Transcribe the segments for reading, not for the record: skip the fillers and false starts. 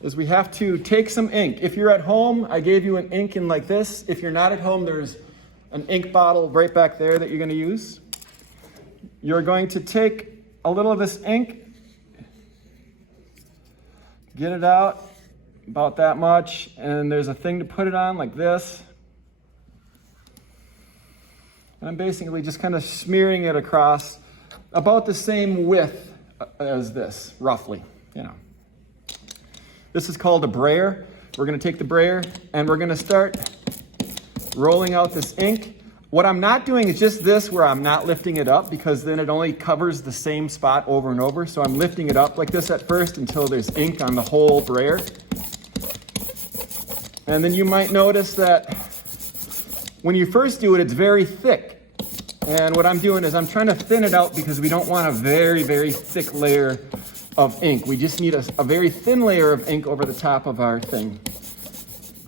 is we have to take some ink. If you're at home, I gave you an ink in like this. If you're not at home, there's an ink bottle right back there that you're going to use. You're going to take a little of this ink, get it out, about that much, and there's a thing to put it on like this. And I'm basically just kind of smearing it across about the same width as this, roughly, you know. This is called a brayer. We're going to take the brayer and we're going to start rolling out this ink. What I'm not doing is just this where I'm not lifting it up, because then it only covers the same spot over and over. So I'm lifting it up like this at first until there's ink on the whole brayer. And then you might notice that when you first do it, it's very thick. And what I'm doing is I'm trying to thin it out because we don't want a very, very thick layer of ink. We just need a very thin layer of ink over the top of our thing.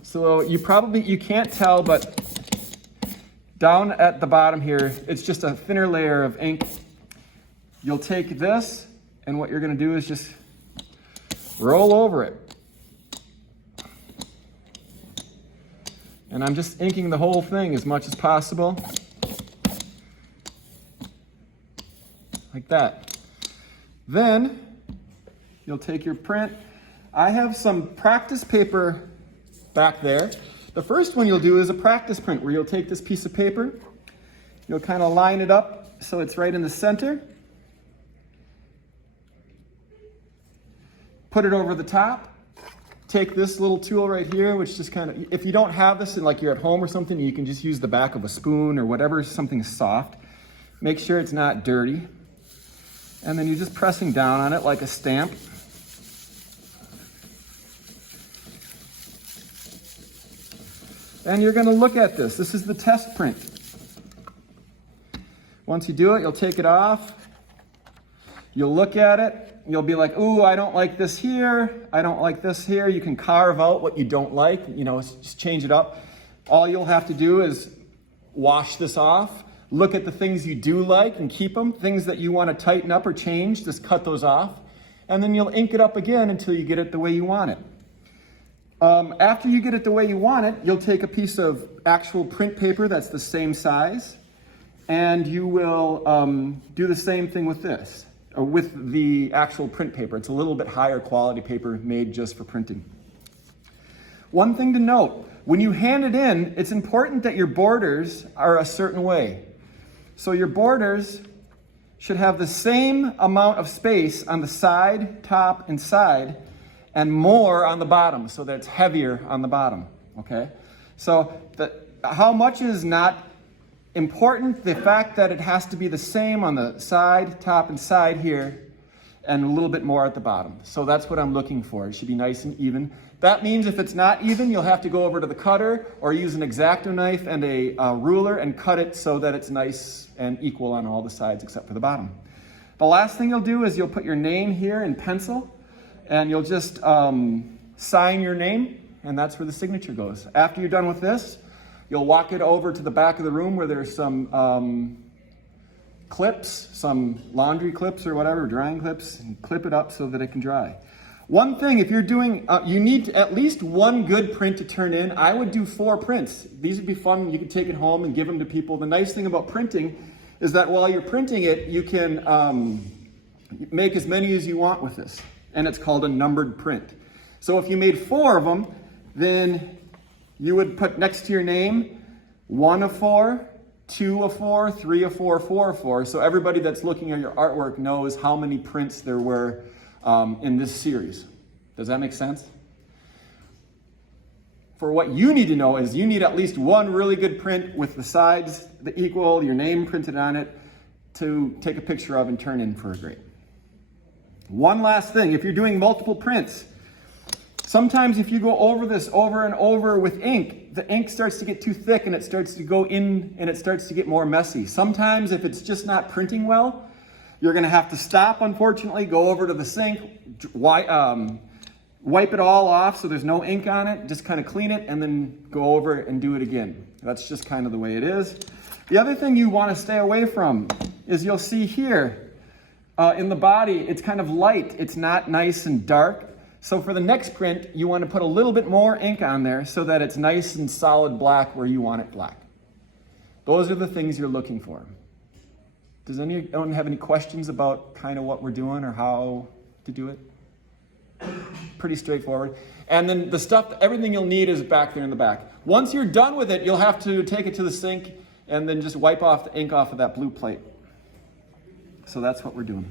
So you can't tell, but down at the bottom here, it's just a thinner layer of ink. You'll take this, and what you're going to do is just roll over it. And I'm just inking the whole thing as much as possible. Like that. Then you'll take your print. I have some practice paper back there. The first one you'll do is a practice print where you'll take this piece of paper, you'll kind of line it up so it's right in the center, put it over the top, take this little tool right here, which just kind of, if you don't have this and like you're at home or something, you can just use the back of a spoon or whatever, something soft. Make sure it's not dirty. And then you're just pressing down on it like a stamp. And you're going to look at this. This is the test print. Once you do it, you'll take it off. You'll look at it. You'll be like, ooh, I don't like this here. I don't like this here. You can carve out what you don't like, you know, just change it up. All you'll have to do is wash this off. Look at the things you do like and keep them. Things that you want to tighten up or change, just cut those off. And then you'll ink it up again until you get it the way you want it. After you get it the way you want it, you'll take a piece of actual print paper that's the same size, and you will do the same thing with this, or with the actual print paper. It's a little bit higher quality paper made just for printing. One thing to note, when you hand it in, it's important that your borders are a certain way. So your borders should have the same amount of space on the side, top, and side, and more on the bottom, so that it's heavier on the bottom, okay? So how much is not important. The fact that it has to be the same on the side, top, and side here, and a little bit more at the bottom. So that's what I'm looking for. It should be nice and even. That means if it's not even, you'll have to go over to the cutter or use an X-Acto knife and a ruler and cut it so that it's nice and equal on all the sides except for the bottom. The last thing you'll do is you'll put your name here in pencil, and you'll just sign your name, and that's where the signature goes. After you're done with this, you'll walk it over to the back of the room where there's some clips, some laundry clips or whatever, drying clips, and clip it up so that it can dry. One thing, if you're doing, you need at least one good print to turn in. I would do 4 prints. These would be fun. You can take it home and give them to people. The nice thing about printing is that while you're printing it, you can make as many as you want with this. And it's called a numbered print. So if you made 4 of them, then you would put next to your name 1 of 4, 2 of 4, 3 of 4, 4 of 4. So everybody that's looking at your artwork knows how many prints there were in this series. Does that make sense? For what you need to know is you need at least one really good print with the sides the equal, your name printed on it, to take a picture of and turn in for a grade. One last thing, if you're doing multiple prints, sometimes if you go over this over and over with ink, the ink starts to get too thick and it starts to go in and it starts to get more messy. Sometimes if it's just not printing well, you're going to have to stop, unfortunately, go over to the sink, wipe it all off so there's no ink on it, just kind of clean it, and then go over and do it again. That's just kind of the way it is. The other thing you want to stay away from is you'll see here in the body, it's kind of light. It's not nice and dark. So for the next print, you want to put a little bit more ink on there so that it's nice and solid black where you want it black. Those are the things you're looking for. Does anyone have any questions about kind of what we're doing or how to do it? Pretty straightforward. And then the stuff, everything you'll need is back there in the back. Once you're done with it, you'll have to take it to the sink and then just wipe off the ink off of that blue plate. So that's what we're doing.